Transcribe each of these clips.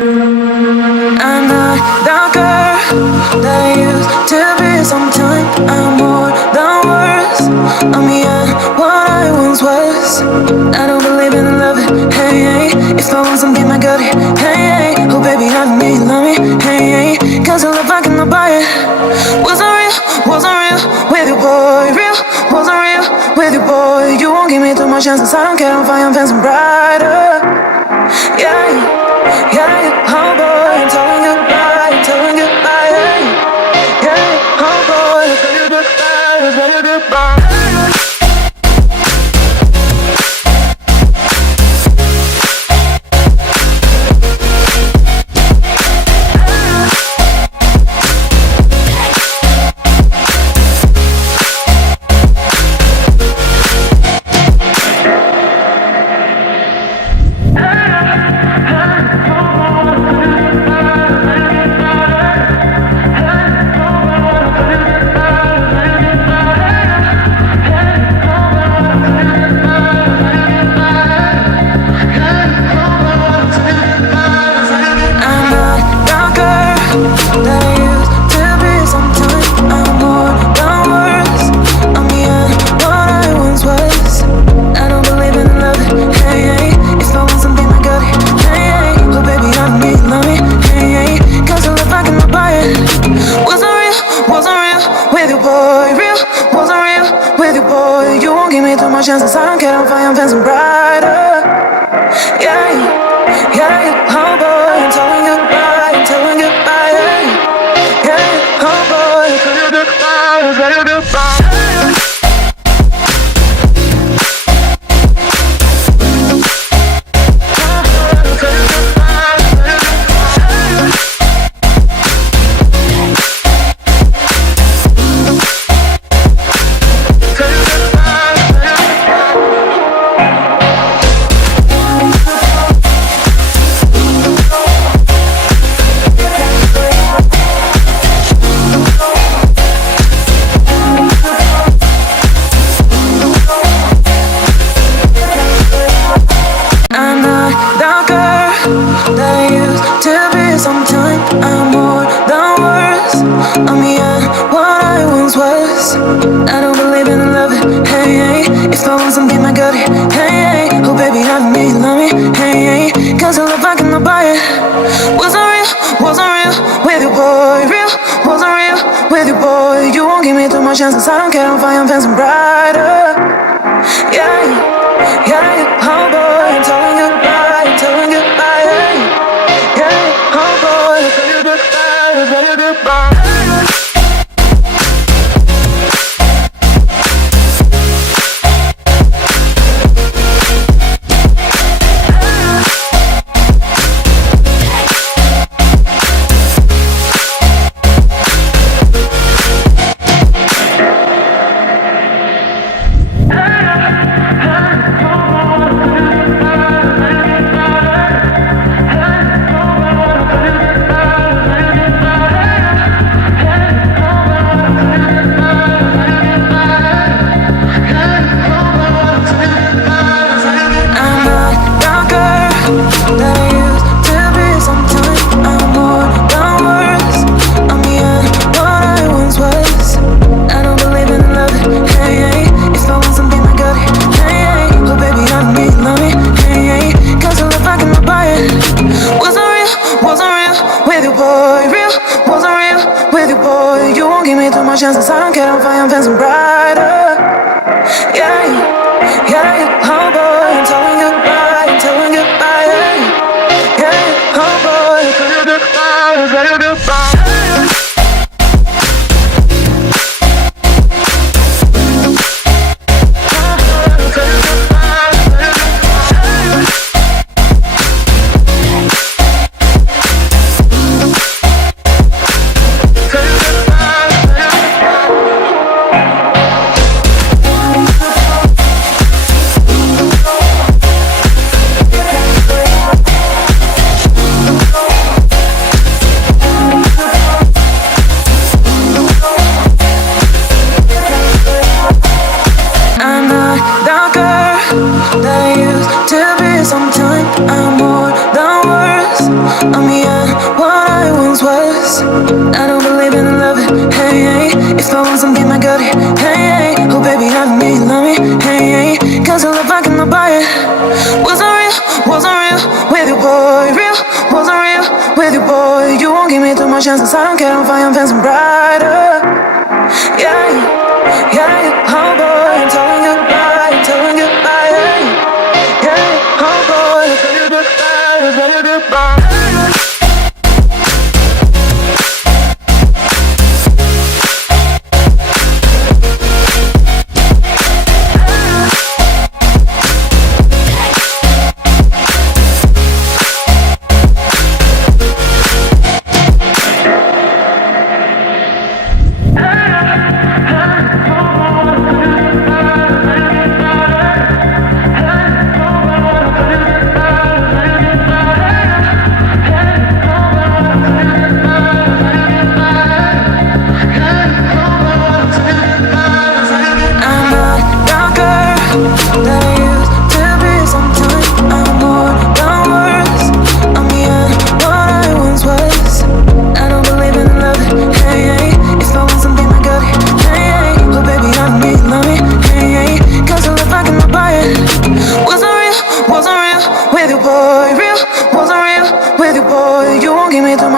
I'm not the girl that I used to be. Sometimes I'm more than words. I'm beyond what I once was. I don't believe in love, hey, hey. If I want something, I got it, hey, hey. Oh baby, I need love me, hey, hey. Cause the love I cannot buy it. Wasn't real with you, boy. Real, wasn't real with you, boy. You won't give me too much chances, I don't care, I'm fine, I'm fancy brighter. Yeah, yeah, oh boy, I'm telling goodbye, I'm telling goodbye, yeah, yeah, oh boy, I'm telling goodbye, I'm telling goodbye. Chances I don't care, I'm fine, I'm fancy brighter. Yeah, yeah, oh boy, I'm telling goodbye, I'm telling goodbye, yeah, yeah, oh boy, I'm telling goodbye, I'm telling goodbye. Chances I don't care, I'm fine, I'm fancy brighter. Yeah, yeah, oh boy, I'm telling goodbye, I'm telling goodbye, yeah, yeah, oh boy, I'm telling goodbye, I'm telling goodbye. that I used to be. Sometimes I'm more than words. I'm beyond what I once was. I don't believe in love, hey, hey. If I want something, I got it, hey, hey. Oh baby, I need love me, hey, hey. Cause the love I cannot buy it. Wasn't real with you, boy. Real, wasn't real with you, boy. You won't give me too much chances. I don't care if I am fancy brighter. Yeah, yeah, oh boy, I'm telling goodbye, I'm telling goodbye, yeah, yeah, oh boy, I'm telling goodbye, I'm telling goodbye.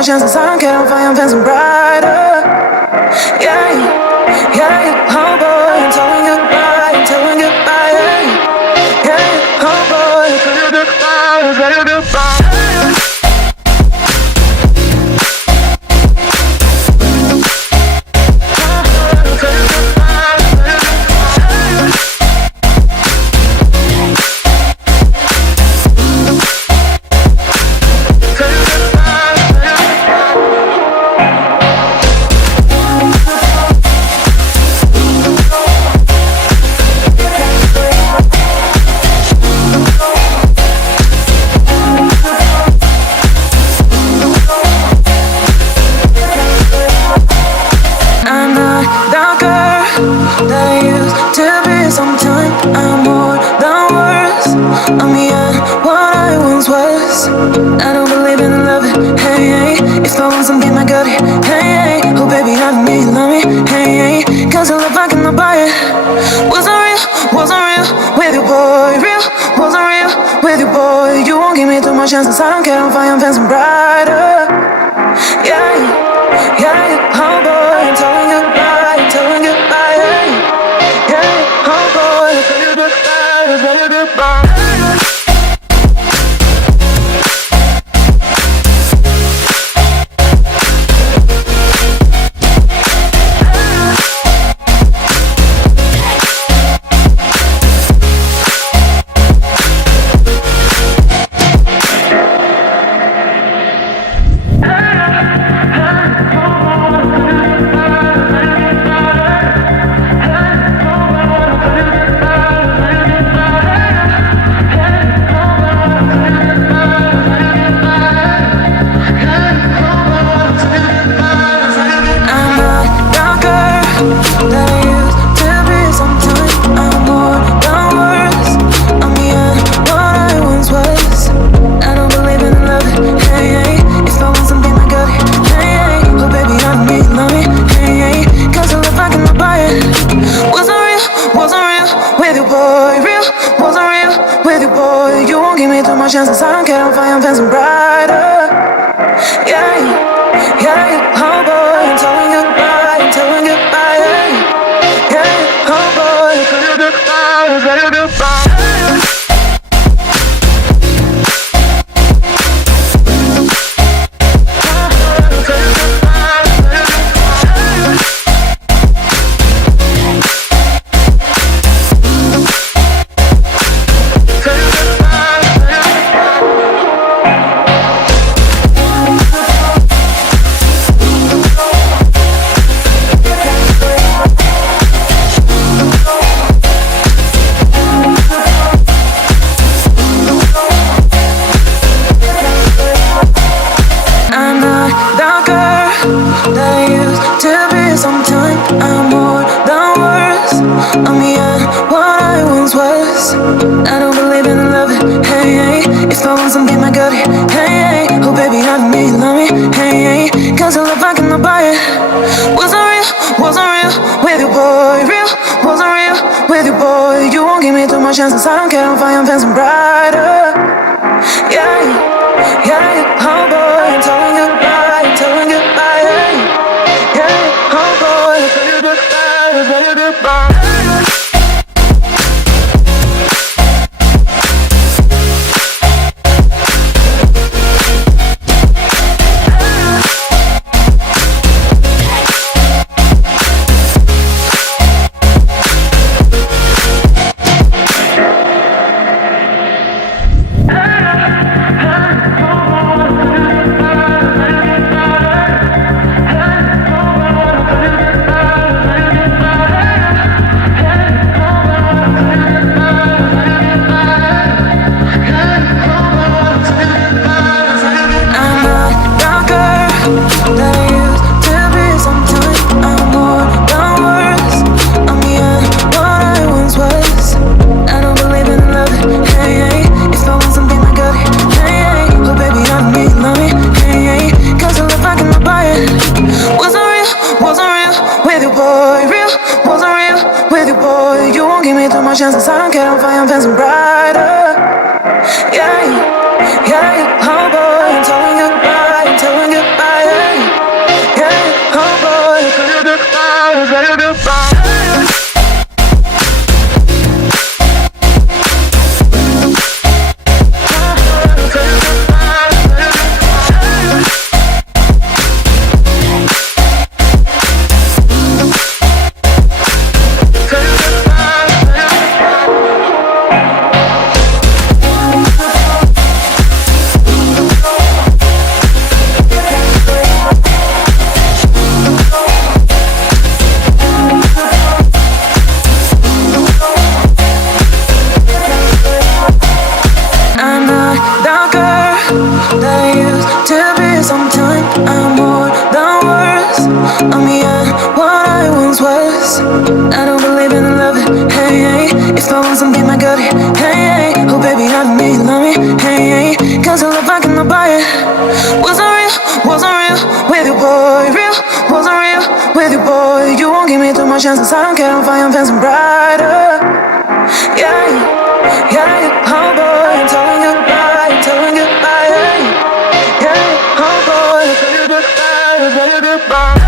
Chances I don't care if I am fancy brighter. Yeah, yeah, oh boy, I'm telling goodbye, I'm telling goodbye. Yeah, yeah, oh boy, I'm telling goodbye, I'm telling goodbye. I don't believe in love, hey, hey. If I want something, I got it, hey, hey. Oh baby, I need love me, hey, hey. Cause the love I cannot buy it. Wasn't real with you, boy. Real, wasn't real with you, boy. You won't give me too much chances. I don't care if I am fancy brighter. Yeah, yeah, oh boy, I'm telling goodbye, I'm telling goodbye, yeah, yeah, oh boy, I'm telling goodbye, I'm telling goodbye. Chances I don't care if I am fancy brighter. Yeah, yeah, oh boy, I'm telling goodbye, I'm telling goodbye. Yeah, yeah, oh boy, I'm telling goodbye, I'm telling goodbye. if I want something my good, hey, hey. Oh baby, I need love me, hey, hey. Cause the love I cannot buy it. Wasn't real with you, boy. Real, wasn't real with you, boy. You won't give me too much chances. I don't care if I am fancy brighter. Yeah, yeah, oh boy, I'm telling goodbye, I'm telling goodbye, yeah, yeah, oh boy, I'm telling goodbye, I'm telling goodbye. Chances I don't care if I am fancy brighter. Yeah, yeah, oh boy, I'm telling goodbye, I'm telling goodbye, yeah, yeah, oh boy, I'm telling goodbye, I'm telling goodbye. Chances I don't care if I am fancy brighter. Yeah, yeah, oh boy, I'm telling goodbye, I'm telling goodbye, yeah, yeah, oh boy, I'm telling goodbye, I'm telling goodbye.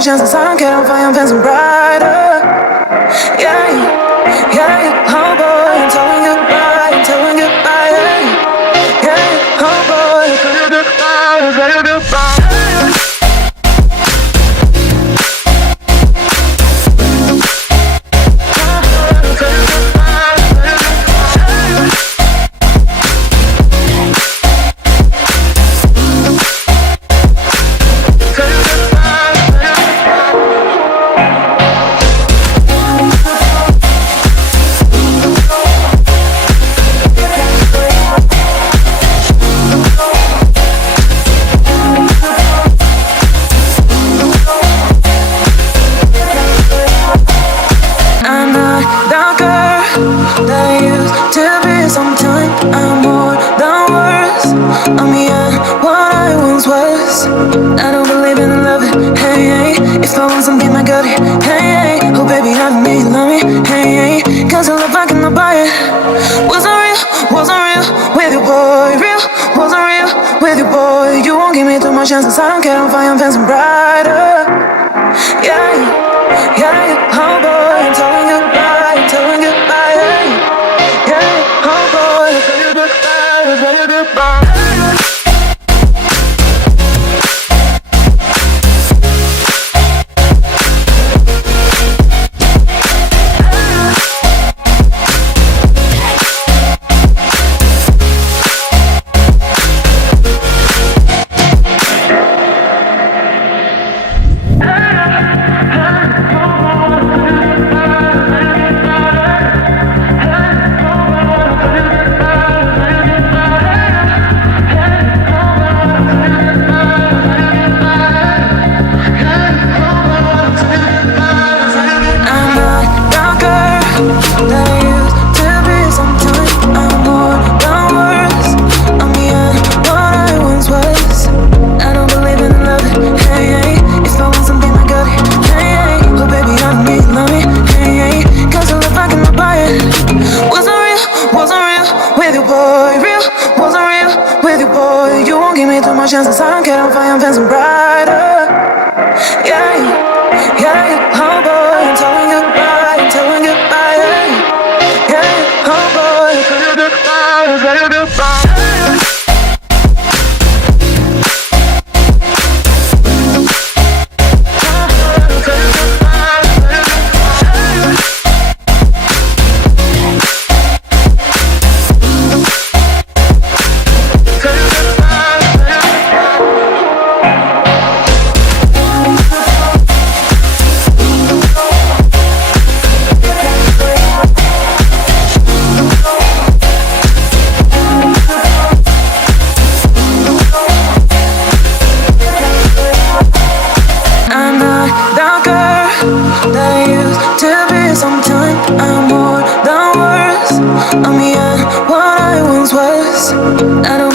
Chances I don't care if I am fancy brighter. Yeah, yeah, oh boy, I'm telling goodbye, I'm telling goodbye, yeah, yeah, oh boy, I'm telling goodbye, I'm telling goodbye. Cause the love I cannot buy it. Wasn't real boy. Real, wasn't real with you, boy. You won't give me too much chances. I don't care, I'm fine, I'm fencing brighter. Yeah, yeah, oh boy, I'm telling goodbye, I'm telling goodbye. Yeah, yeah, oh boy, I'm telling goodbye, I'm telling goodbye. Chances I don't care, I'm fine, I'm fencing brighter. Yeah, yeah, oh boy, I'm telling goodbye, I'm telling goodbye. Yeah, yeah, oh boy, I'm telling goodbye, I'm telling goodbye. I'm what I once was. I don't